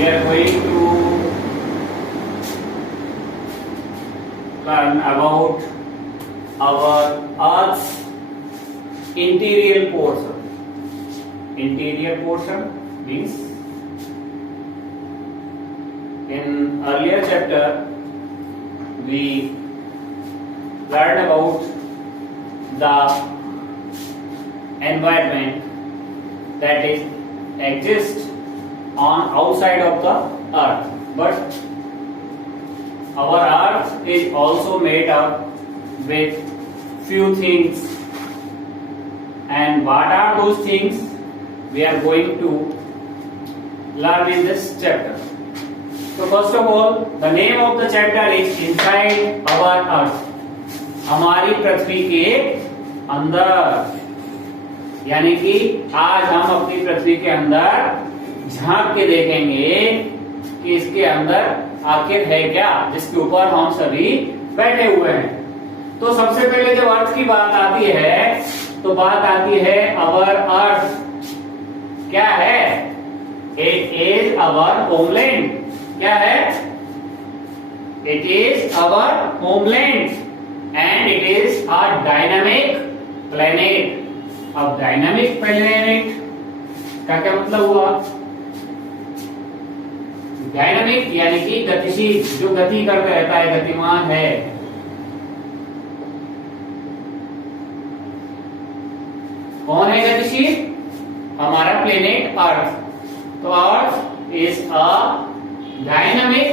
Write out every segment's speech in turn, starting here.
we are going to learn about our Earth's interior portion. Interior portion means in earlier chapter we learned about the environment that is exists on outside of the earth, but our earth is also made up with few things, and what are those things we are going to learn in this chapter. So first of all, the name of the chapter is Inside Our Earth. हमारी पृथ्वी के अंदर, यानी कि आज हम अपनी पृथ्वी के अंदर झांक के देखेंगे कि इसके अंदर आखिर है क्या, जिसके ऊपर हम सभी बैठे हुए हैं। तो सबसे पहले जब अर्थ की बात आती है तो बात आती है अवर अर्थ। क्या है? It is our homeland. क्या है? It is our homeland and it is a dynamic planet. अब डायनामिक प्लेनेट का क्या मतलब हुआ? डायनामिक यानी कि गतिशील, जो गति करते रहता है, गतिमान है। कौन है गतिशील? हमारा प्लेनेट अर्थ। तो earth is a dynamic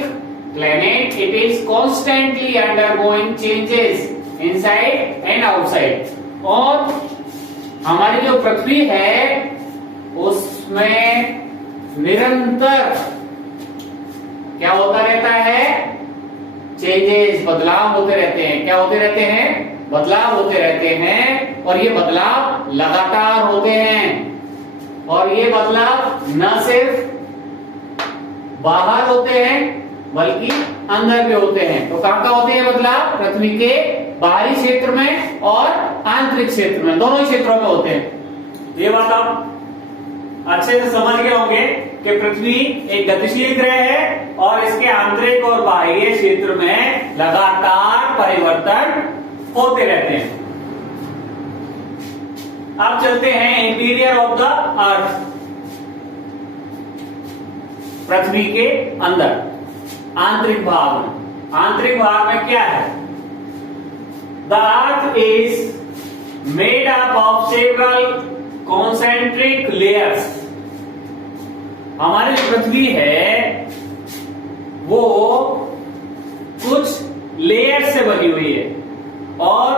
planet. It is constantly undergoing changes inside and outside. और हमारी जो पृथ्वी है उसमें निरंतर क्या होता रहता है? चेंजेस, बदलाव होते रहते हैं। क्या होते रहते हैं? बदलाव होते रहते हैं। और ये बदलाव लगातार होते हैं। और ये बदलाव न सिर्फ बाहर होते हैं बल्कि अंदर भी होते हैं। तो कहां होते हैं बदलाव? पृथ्वी के बाहरी क्षेत्र में और आंतरिक क्षेत्र में, दोनों ही क्षेत्रों में होते हैं। ये बात आप अच्छे से समझ गए होंगे कि पृथ्वी एक गतिशील ग्रह है और इसके आंतरिक और बाह्य क्षेत्र में लगातार परिवर्तन होते रहते हैं। अब चलते हैं इंटीरियर ऑफ द अर्थ। पृथ्वी के अंदर आंतरिक भाग में, आंतरिक भाग में क्या है? The earth is made up of several concentric layers. हमारी जो पृथ्वी है वो कुछ लेयर्स से बनी हुई है और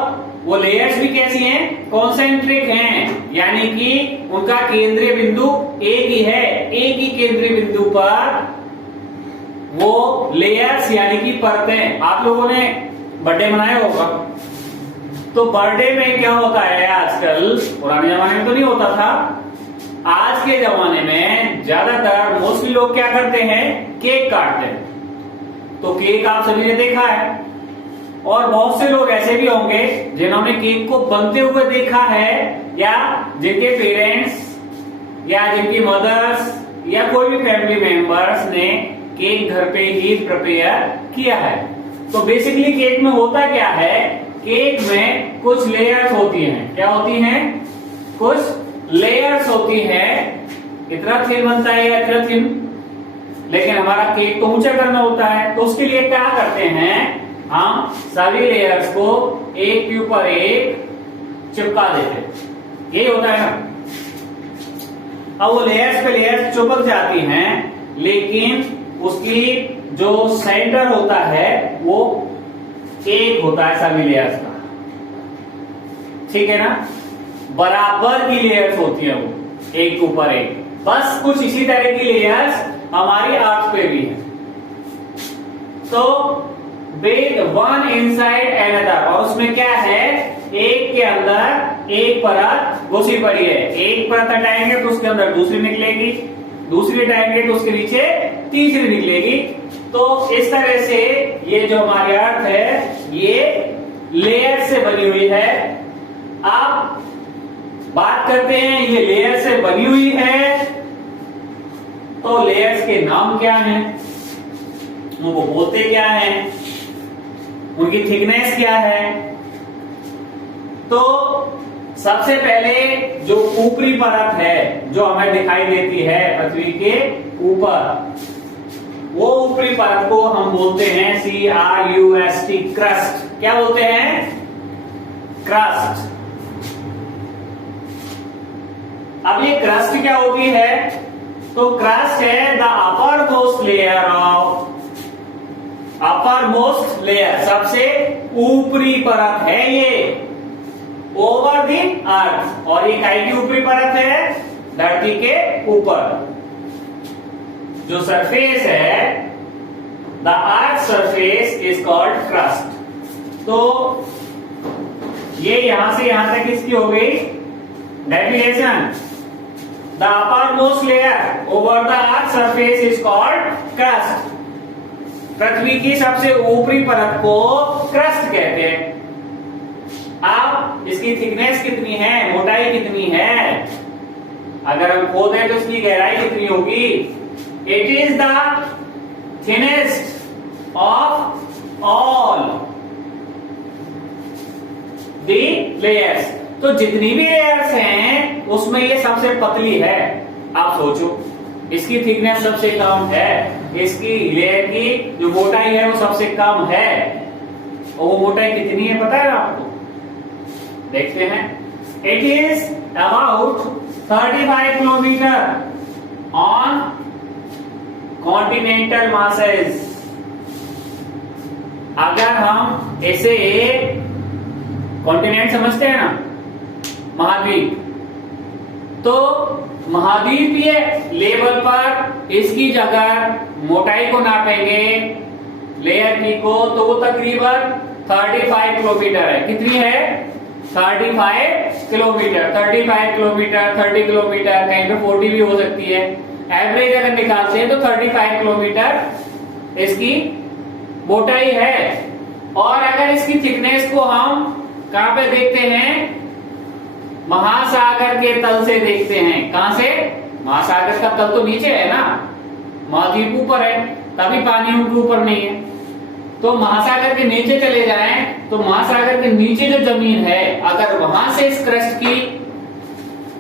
वो लेयर्स भी कैसी हैं? कॉन्सेंट्रिक हैं, यानी कि उनका केंद्रीय बिंदु एक ही है। एक ही केंद्रीय बिंदु पर वो लेयर्स यानी कि परतें। आप लोगों ने बर्थडे मनाया होगा, तो बर्थडे में क्या होता है आजकल, पुराने जमाने में तो नहीं होता था, आज के जमाने में ज्यादातर मोस्टली लोग क्या करते हैं? केक काटते हैं। तो केक आप सभी ने देखा है और बहुत से लोग ऐसे भी होंगे जिन्होंने केक को बनते हुए देखा है, या जिनके पेरेंट्स या जिनकी मदर्स या कोई भी फैमिली मेंबर्स ने केक घर पे ही प्रिपेयर किया है। तो बेसिकली केक में होता क्या है? केक में कुछ लेयर्स होती हैं। क्या होती हैं? कुछ लेयर्स होती हैं। इतना थिन बनता है या इतना थिन, लेकिन हमारा केक तो ऊंचा करना होता है, तो उसके लिए क्या करते हैं? हम सभी लेयर्स को एक के ऊपर एक चिपका देते हैं। यही होता है ना। अब वो लेयर्स पे लेयर्स चिपक जाती हैं, लेकिन उसकी जो सेंटर होता है वो एक होता है सभी लेयर्स का। ठीक है ना? बराबर की लेयर्स होती है वो, एक के ऊपर एक। बस कुछ इसी तरह की लेयर्स हमारी अर्थ पे भी है। तो वन इनसाइड एनदर, और उसमें क्या है? एक के अंदर एक परत घुसी पड़ी है। एक परत हटाएंगे तो उसके अंदर दूसरी निकलेगी, दूसरी हटाएंगे तो उसके नीचे तीसरी निकलेगी। तो इस तरह से ये जो हमारी अर्थ है ये लेयर से बनी हुई है। अब बात करते हैं, ये लेयर से बनी हुई है तो लेयर्स के नाम क्या हैं, उनको बोलते क्या हैं, उनकी थिकनेस क्या है। तो सबसे पहले जो ऊपरी परत है जो हमें दिखाई देती है पृथ्वी के ऊपर, वो ऊपरी परत को हम बोलते हैं CRUST, क्रस्ट। क्या बोलते हैं? क्रस्ट। अब ये क्रस्ट क्या होती है? तो क्रस्ट है the upper most layer of, upper most layer, सबसे ऊपरी परत है ये ओवर दी अर्थ। और ये काय की ऊपरी परत है? धरती के ऊपर जो सरफेस है, the earth surface is called crust. तो ये यहां से यहां तक इसकी हो गई definition. The upper most layer over the earth surface is called crust. पृथ्वी की सबसे ऊपरी परत को क्रस्ट कहते हैं। अब इसकी थिकनेस कितनी है, मोटाई कितनी है, अगर हम खोदें तो इसकी गहराई कितनी होगी? It is the thinnest of all the layers. तो जितनी भी लेयर्स हैं उसमें ये सबसे पतली है। आप सोचो, इसकी थिकनेस सबसे कम है, इसकी लेयर की जो मोटाई है वो सबसे कम है। और वो मोटाई कितनी है पता है आपको? देखते हैं। It is about 35 kilometre on continental masses. अगर हम इसे कॉन्टिनेंट समझते हैं ना, महाद्वीप, तो महाद्वीपीय लेवल पर इसकी जगह मोटाई को नापेंगे लेयर की को, तो वो तकरीबन 35 किलोमीटर है। कितनी है? 35 किलोमीटर। 35 किलोमीटर, 30 किलोमीटर, कहीं पे 40 भी हो सकती है। एवरेज अगर निकालते हैं तो 35 किलोमीटर इसकी मोटाई है। और अगर इसकी थिकनेस को हम कहां पे देखते हैं? महासागर के तल से देखते हैं। कहां से? महासागर का तल तो नीचे है ना, महाद्वीप ऊपर है, तभी पानी उनके ऊपर नहीं है। तो महासागर के नीचे चले जाएं तो महासागर के नीचे जो जमीन है, अगर वहां से इस क्रस्ट की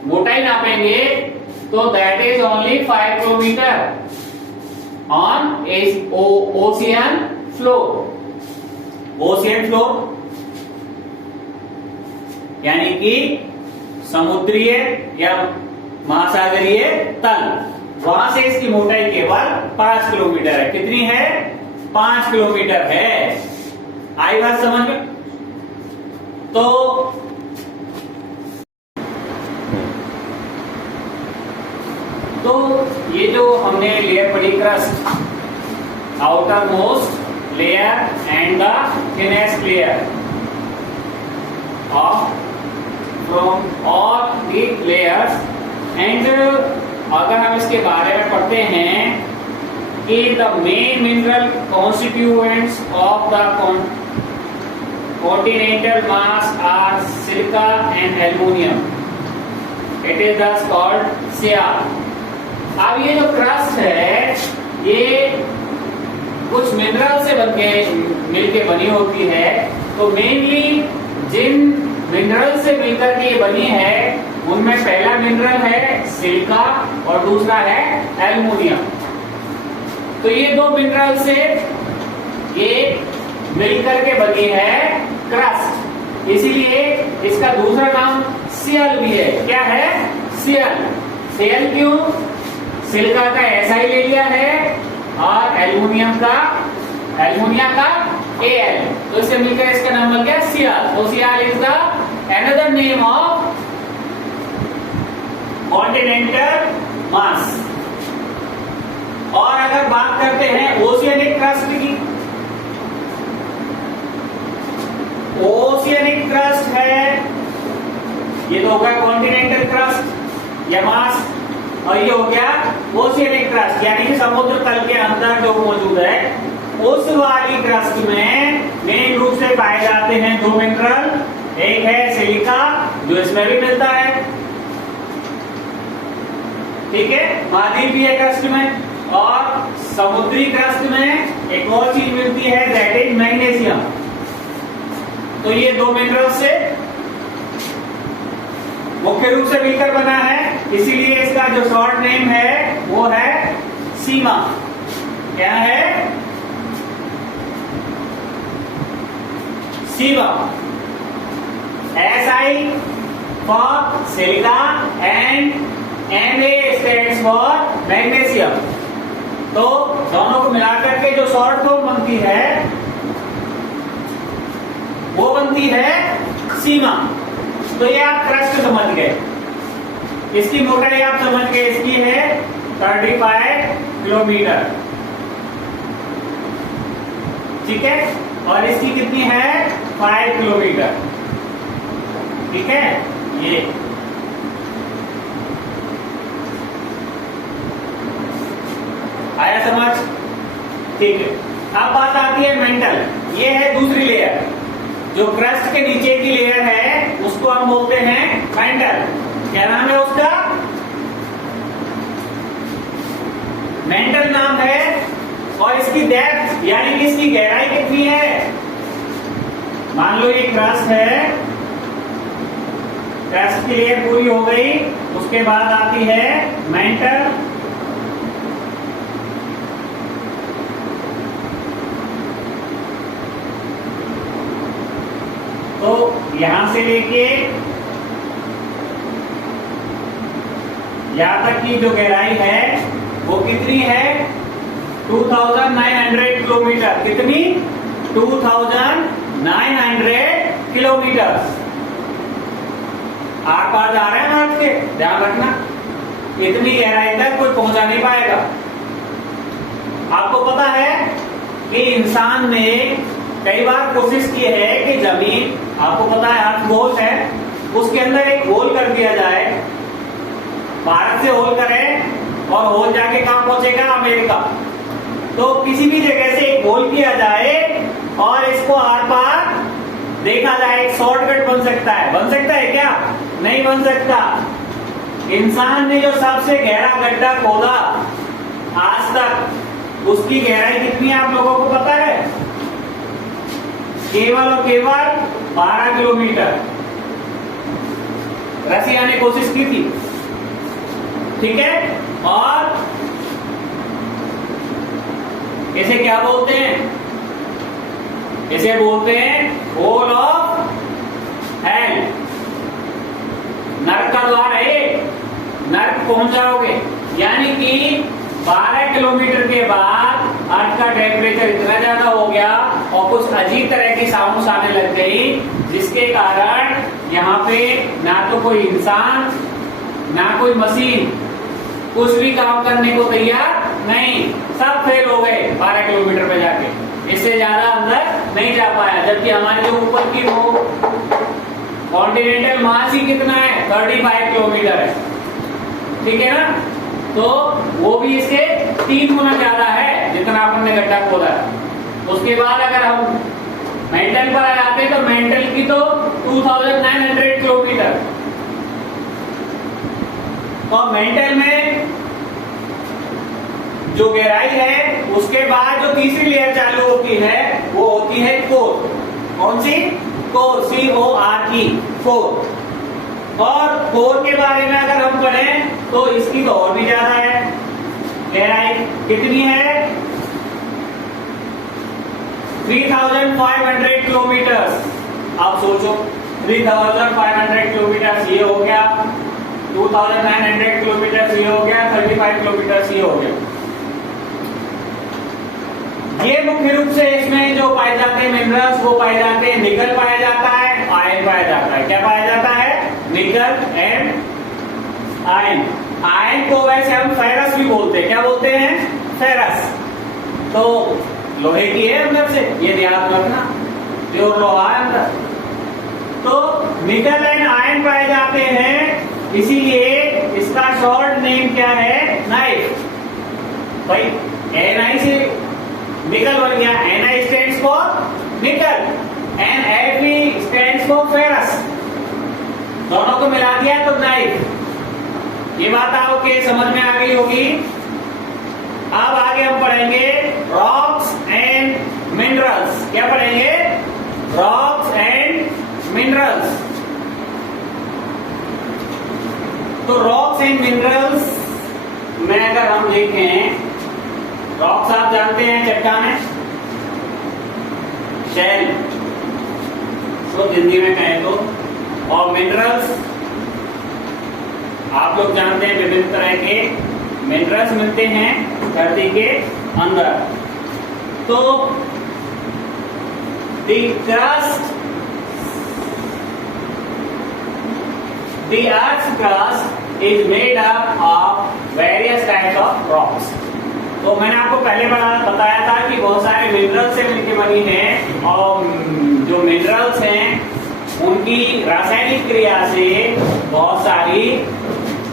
मोटाई नापेंगे तो that is only 5 kilometre on ocean floor. Ocean floor यानी कि समुद्रीय या महासागरीय तल, वहां से इसकी मोटाई केवल 5 किलोमीटर है। कितनी है? 5 किलोमीटर है। आई बात समझ में? तो ये जो हमने लेयर पढ़ी crust, outermost layer and the thinnest layer of from all the layers. And अगर हम इसके बारे में पढ़ते हैं कि the main mineral constituents of the continental mass are silica and aluminium. It is thus called sial. अब ये जो क्रस्ट है ये कुछ मिनरल से बनके मिलके बनी होती है। तो मेनली जिन मिनरल से मिलकर के ये बनी है उनमें पहला मिनरल है सिलिका और दूसरा है एल्युमिनियम। तो ये दो मिनरल से ये मिलकर के बनी है क्रस्ट, इसीलिए इसका दूसरा नाम सियल भी है। क्या है? सियल। सियल क्यों? सिलिका का SI ले लिया है और एल्युमिनियम का Al, तो इससे मिलकर इसका नाम बन गया सियल। तो sial is the another name of continental mass. और अगर बात करते हैं ओशियनिक क्रस्ट की, ओशियनिक क्रस्ट है, ये तो होगा कॉन्टिनेंटल क्रस्ट या मास, और ये हो गया ओशियनिक क्रस्ट यानी कि समुद्र तल के अंदर जो मौजूद है। उस वाली क्रस्ट में मेन रूप से पाए जाते हैं दो मिनरल, एक है सिलिका जो इसमें भी मिलता है, ठीक है, महाद्वीपीय क्रस्ट में। और समुद्री क्रस्ट में एक और चीज मिलती है, दैट इज मैग्नीशियम। तो ये दो मिनरल से मुख्य रूप से मिलकर बना है, इसीलिए इसका जो शॉर्ट नेम है वो है सीमा। क्या है? सीमा। SI for silica and Na stands for magnesium. तो दोनों को मिलाकर के जो शॉर्ट फॉर्म बनती है वो बनती है सीमा। तो ये आप क्रस्ट समझ गए। इसकी मोटाई आप समझ गए, इसकी है 35 किलोमीटर। ठीक है, और इसकी कितनी है? 5 किलोमीटर। ठीक है, ये आया समझ? ठीक है। अब बात आती है मेंटल। ये है दूसरी लेयर, जो क्रस्ट के नीचे की लेयर है उसको हम बोलते हैं मेंटल। क्या नाम है उसका? मेंटल नाम है। और इसकी डेप्थ यानी कि इसकी गहराई कितनी है? मान लो ये क्रस्ट है, क्रस्ट की लेयर पूरी हो गई, उसके बाद आती है मेंटल। तो यहां से लेके यहां तक की जो गहराई है वो कितनी है? 2900 किलोमीटर। कितनी? 2900 किलोमीटर। आर पार जा रहे हैं ना आपके, ध्यान रखना, इतनी गहराई तक कोई पहुंचा नहीं पाएगा। आपको पता है कि इंसान ने कई बार कोशिश की है कि जमीन, आपको पता है अर्थ गोल है, उसके अंदर एक होल कर दिया जाए, भारत से होल करें और होल जाके कहां पहुंचेगा? अमेरिका। तो किसी भी जगह से एक होल किया जाए और इसको आर पार देखा जाए, एक शॉर्टकट बन सकता है। बन सकता है क्या? नहीं बन सकता। इंसान ने जो सबसे गहरा गड्ढा खोदा आज तक, उसकी गहराई कितनी है आप लोगों को पता है? केवल और केवल 12 किलोमीटर। रसिया ने कोशिश की थी। ठीक है, और इसे क्या बोलते हैं? इसे बोलते हैं होल ऑफ हेल। नरक का द्वार है, नरक पहुंच जाओगे। यानी कि 12 किलोमीटर के बाद अर्थ का टेम्परेचर इतना ज्यादा हो गया और कुछ अजीब तरह की साउंड्स आने लग गई, जिसके कारण यहाँ पे ना तो कोई इंसान ना कोई मशीन कुछ भी काम करने को तैयार नहीं, सब फेल हो गए 12 किलोमीटर पे जाके। इससे ज्यादा अंदर नहीं जा पाया। जबकि हमारे जो ऊपर की वो कॉन्टिनेंटल मास ही कितना है? 35 किलोमीटर है। ठीक है ना? तो वो भी इससे 3 गुना ज्यादा है जितना अपन ने गड्ढा खोदा है। उसके बाद अगर हम मेंटल पर आ जाते हैं तो मेंटल की तो 2900 किलोमीटर। और मेंटल में जो गहराई है उसके बाद जो तीसरी लेयर चालू होती है वो होती है कोर। कौन सी? Core, CORE, core. और कोर के बारे में अगर हम पढ़ें तो इसकी तो और भी ज्यादा है गहराई। कितनी है? 3500 किलोमीटर। आप सोचो, 3500 किलोमीटर ये हो गया, 2900 किलोमीटर ये हो गया, 35 किलोमीटर ये हो गया। ये मुख्य रूप से इसमें जो पाए जाते हैं मिनरल्स वो पाए जाते हैं, निकल पाया जाता है, आयरन पाया जाता है। क्या पाया जाता है? निकल एंड आयरन। आयरन को वैसे हम फेरस भी बोलते हैं। क्या बोलते हैं? फेरस। तो लोहे की है अंदर से, ये ध्यान रखना, प्योर लोहा है अंदर। तो निकल एंड आयरन पाए जाते हैं, इसीलिए इसका शॉर्ट नेम क्या है? नाइफ। भाई Na से निकल बन गया, Na स्टैंड्स फॉर निकल, Fe स्टैंड्स फॉर फेरस। दोनों को मिला दिया तो नाइफ। ये बात आपके समझ में आ गई होगी। अब आगे हम पढ़ेंगे रॉक्स एंड मिनरल्स। क्या पढ़ेंगे? Rocks and minerals. तो रॉक्स एंड मिनरल्स में अगर हम देखें, रॉक्स आप जानते हैं चट्टानें, शैल तो हिंदी में कहें तो, और मिनरल्स आप लोग जानते हैं विभिन्न तरह के मिनरल्स मिलते हैं धरती के अंदर। तो the crust, the earth crust is made up of various types of rocks. तो मैंने आपको पहले बताया था कि बहुत सारे मिनरल्स से मिलकर बनी है, और जो मिनरल्स हैं उनकी रासायनिक क्रिया से बहुत सारी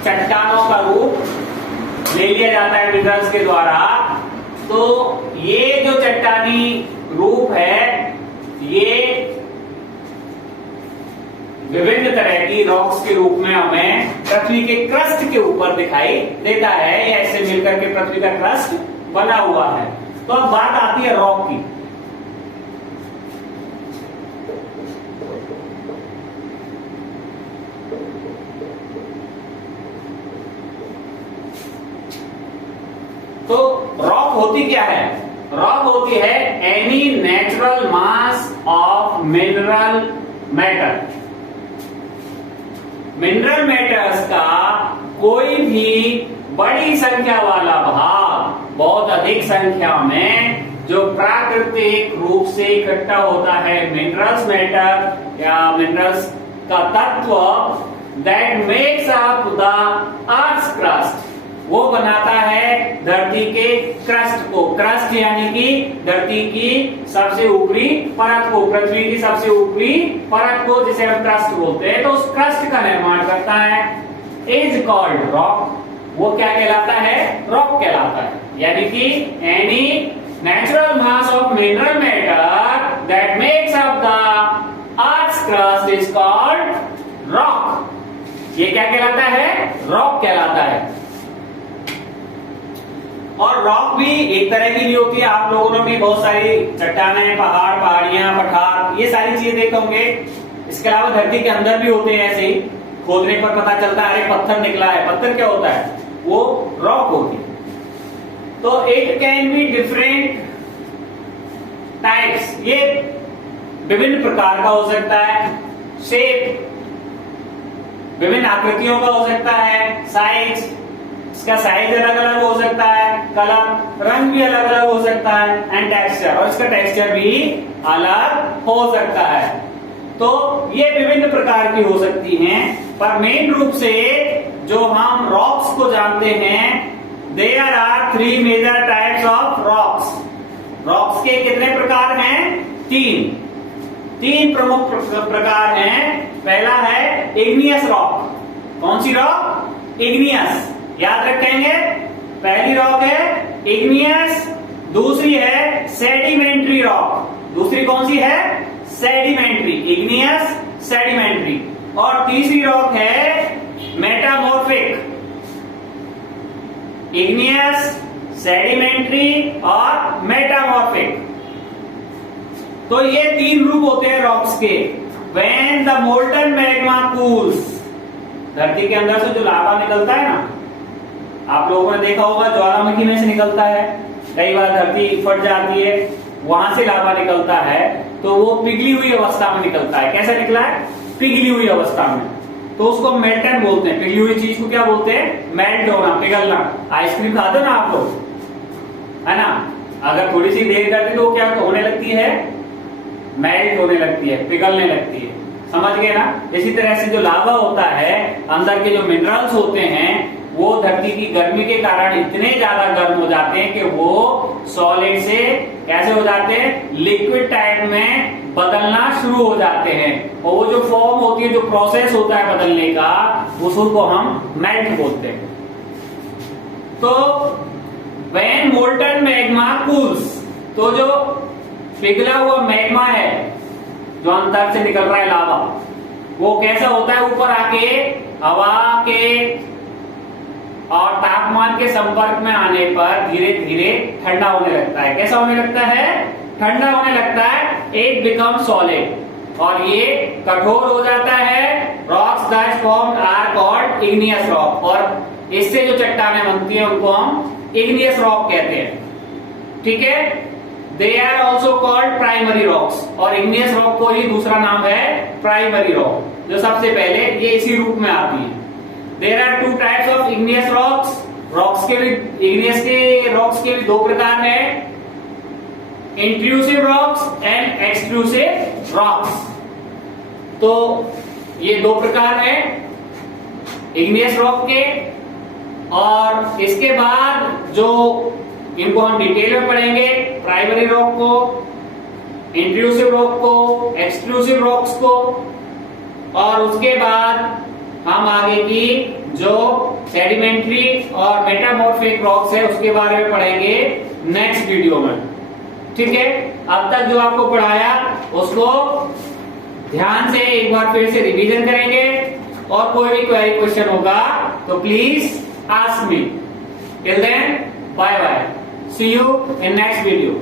चट्टानों का रूप ले लिया जाता है मिनरल्स के द्वारा। तो ये जो चट्टानी रूप है ये विभिन्न तरह की रॉक्स के रूप में हमें पृथ्वी के क्रस्ट के ऊपर दिखाई देता है, या इससे मिलकर के पृथ्वी का क्रस्ट बना हुआ है। तो अब बात आती है रॉक की। तो रॉक होती क्या है? रॉक होती है any natural mass of mineral matter. Mineral matters का कोई भी बड़ी संख्या वाला भाग, बहुत अधिक संख्या में जो प्राकृतिक रूप से इकट्ठा होता है मिनरल्स मैटर या मिनरल्स का तत्व, that makes up the earth crust, वो बनाता है धरती के क्रस्ट को। क्रस्ट यानी कि धरती की सबसे ऊपरी परत को, पृथ्वी की सबसे ऊपरी परत को, जिसे हम क्रस्ट बोलते हैं। तो उस क्रस्ट का निर्माण करता है, इज कॉल्ड रॉक। वो क्या कहलाता है? रॉक कहलाता है। यानी कि any natural mass of mineral matter that makes up the earth crust is called rock. ये क्या कहलाता है? रॉक कहलाता है। और रॉक भी एक तरह की भी होती है। आप लोगों ने भी बहुत सारी चट्टानें, पहाड़, पहाड़ियां, पठार, ये सारी चीजें देखे होंगे। इसके अलावा धरती के अंदर भी होते हैं, ऐसे ही खोदने पर पता चलता है अरे पत्थर निकला है। पत्थर क्या होता है? वो रॉक होती है। तो it can be different types, ये विभिन्न प्रकार का हो सकता है। शेप, विभिन्न आकृतियों का हो सकता है। साइज, इसका साइज अलग अलग हो सकता है। कलर, रंग भी अलग अलग हो सकता है। एंड टेक्सचर, और इसका टेक्सचर भी अलग हो सकता है। तो ये विभिन्न प्रकार की हो सकती हैं, पर मेन रूप से जो हम रॉक्स को जानते हैं, there are 3 major types of rocks. Rocks के कितने प्रकार हैं? 3 प्रमुख प्रकार हैं। पहला है इग्नियस रॉक। कौन सी रॉक? इग्नियस। याद रखेंगे, पहली रॉक है इग्नियस, दूसरी है सेडिमेंट्री रॉक। दूसरी कौन सी है? Sedimentary, igneous, sedimentary. और तीसरी रॉक है मेटामॉर्फिक। इग्नियस, सेडिमेंट्री और मेटामॉर्फिक। तो ये 3 रूप होते हैं रॉक्स के। When the molten magma cools, धरती के अंदर से जो लावा निकलता है ना, आप लोगों ने देखा होगा ज्वालामुखी में से निकलता है। कई बार धरती फट जाती है, वहां से लावा निकलता है, तो वो पिघली हुई अवस्था में निकलता है। कैसा निकला है? पिघली हुई अवस्था में। तो उसको मेल्टेड बोलते हैं। पिघली हुई चीज को क्या बोलते हैं? मेल्ट होना, पिघलना। आइसक्रीम खाते हो ना आप लोग, है ना? अगर थोड़ी सी देर करते तो क्या होने लगती है? मेल्ट होने लगती है, पिघलने लगती है। समझ गए ना? इसी तरह से जो लावा होता है, अंदर के जो मिनरल्स होते हैं, वो धरती की गर्मी के कारण इतने ज्यादा गर्म हो जाते हैं कि वो सॉलिड से कैसे हो जाते हैं? लिक्विड टाइप में बदलना शुरू हो जाते हैं। और वो जो फॉर्म होती है, जो प्रोसेस होता है बदलने का, उसको हम मेल्ट बोलते हैं। तो व्हेन मोल्टन मैग्मा कूल्स, तो जो पिघला हुआ मैग्मा है, जो अंदर से निकल रहा है लावा, वो कैसा होता है? ऊपर आके हवा के और तापमान के संपर्क में आने पर धीरे धीरे ठंडा होने लगता है। कैसा होने लगता है? ठंडा होने लगता है। इट बिकम सॉलिड और ये कठोर हो जाता है। Rocks that formed are called igneous rock और इससे जो चट्टानें बनती हैं उनको हम इग्नियस रॉक कहते हैं। ठीक है, they are also called primary rocks और इग्नियस रॉक को ही दूसरा नाम है प्राइमरी रॉक, जो सबसे पहले ये इसी रूप में आती है। There are two types of igneous rocks. Rocks के भी इग्नियस के रॉक्स के भी दो प्रकार हैं, intrusive rocks and extrusive rocks. तो ये दो प्रकार हैं इग्नियस रॉक के। और इसके बाद जो इनको हम डिटेल में पढ़ेंगे, प्राइमरी रॉक को, इंट्रूसिव रॉक को, एक्सट्रूसिव रॉक्स को, और उसके बाद हम आगे की जो सेडिमेंट्री और मेटामॉर्फिक रॉक्स है उसके बारे में पढ़ेंगे नेक्स्ट वीडियो में। ठीक है, अब तक जो आपको पढ़ाया उसको ध्यान से एक बार फिर से रिवीजन करेंगे और कोई भी क्वेरी क्वेश्चन होगा तो please ask me. Till then, bye bye, see you in next video.